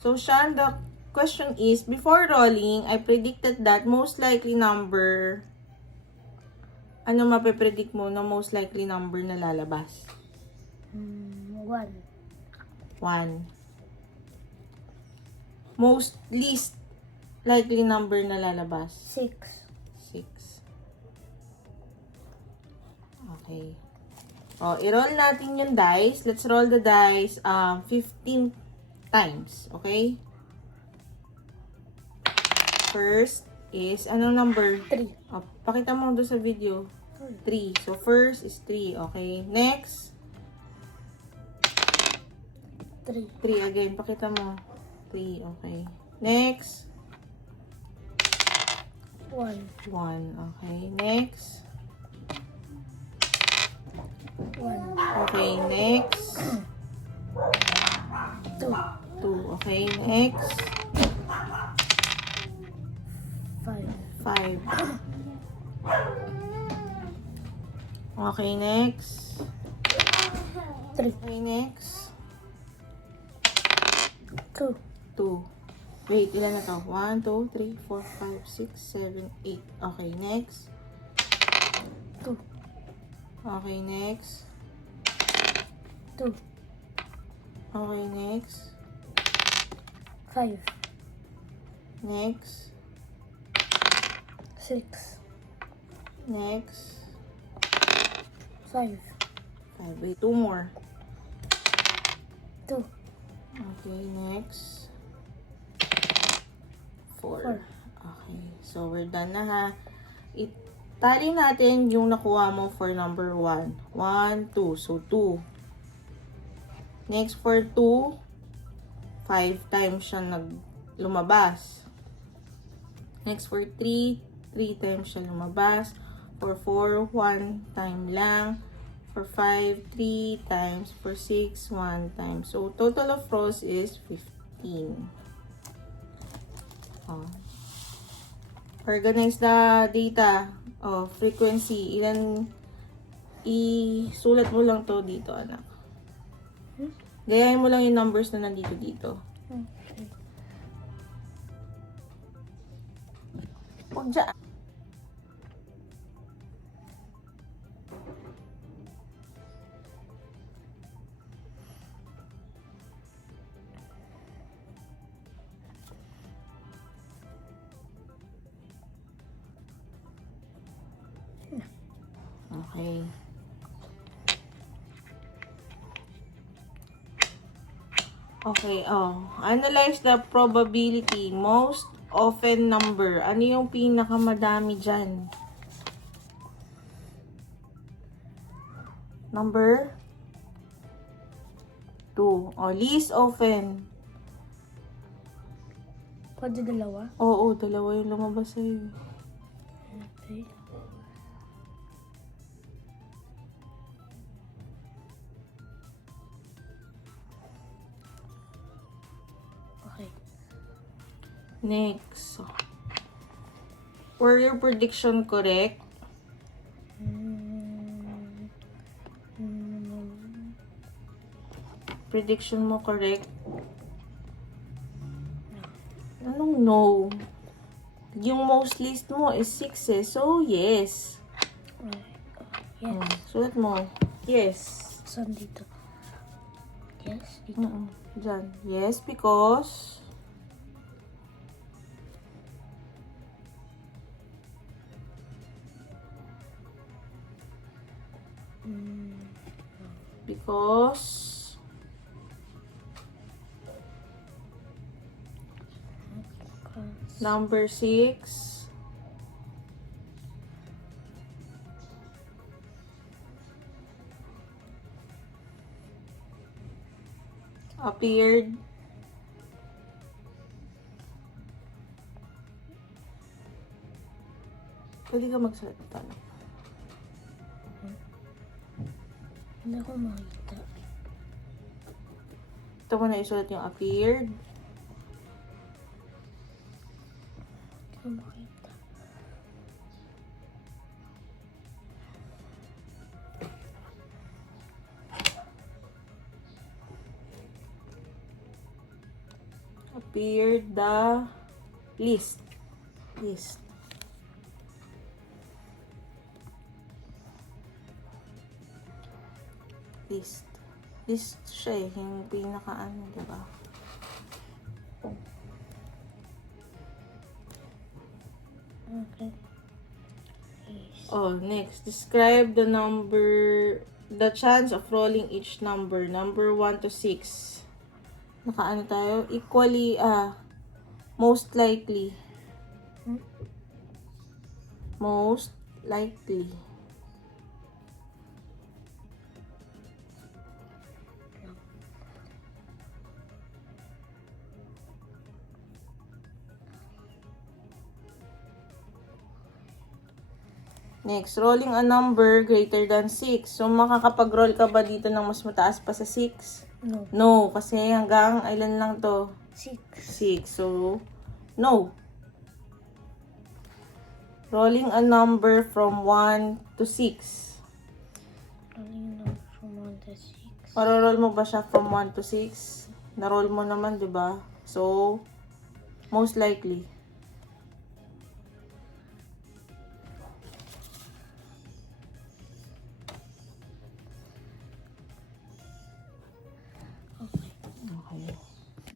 So, Sean, the question is, before rolling, I predicted that most likely number, ano mapipredict mo na most likely number na lalabas? 1. 1. Most least likely number na lalabas? 6. 6. Okay. O, i-roll natin yung dice. Let's roll the dice 15 times. Okay? First is, anong number? 3. O, pakita mo doon sa video. 3. So, first is 3. Okay. Next. 3. 3 again. Pakita mo. 3. Okay. Next. 1. 1. Okay. Next. 1. Okay. Next. 2. 2. Okay. Next. 5. 5. Okay. Next. 3. Okay. Next. 2. 2. Wait, ilan na to? 1, 2, 3, 4, 5, 6, 7, 8. Okay, next. 2. Okay, next. 2. Okay, next. 5. Next. 6. Next. 5. 5. Wait, 2 more. 2. Okay, next. 4. 4. Okay, so we're done na ha. Itali natin yung nakuha mo for number 1. 1, 2. So, 2. Next for 2, 5 times siya lumabas. Next for 3, 3 times siya lumabas. For 4, 1 time lang. For 5, 3 times. For 6, 1 time. So, total of rows is 15. Oh. Organize the data. Oh, frequency. Ilan, isulat mo lang to dito, anak. Gayahin mo lang yung numbers na nandito dito. Okay. Huwag dyan. Okay. Okay, oh. Analyze the probability. Most often number. Ano yung pinakamadami dyan? Number 2. Oh, least often. Pwede dalawa? Oo, dalawa yung lumabas sa'yo. Okay. Okay. Next. Were your prediction correct? Prediction mo correct? Anong no? Yung most list mo is 6 eh. So, yes. Yes. Sulat mo. Yes. Saan dito? Yes, dito. Diyan. Yes, because... Because... Number 6. Appeared. Pwede ka magsalita. Hindi ko makita. Ito mo na isulat yung appeared. Hindi ko makita. appeared the list. List. List. List siya eh. Yung pinaka-ano, diba? Okay. Yes. Oh, next. Describe the chance of rolling each number. Number 1 to 6. Nakaano tayo? Equally, most likely. Most likely. Next, rolling a number greater than 6. So, makakapag-roll ka ba dito ng mas mataas pa sa 6? No. No, kasi hanggang ilan lang to? 6. 6. So, no. Rolling a number from 1 to 6. Rolling number from 1 to 6. Maroroll mo ba siya from 1 to 6? Na-roll mo naman, di ba? So, most likely.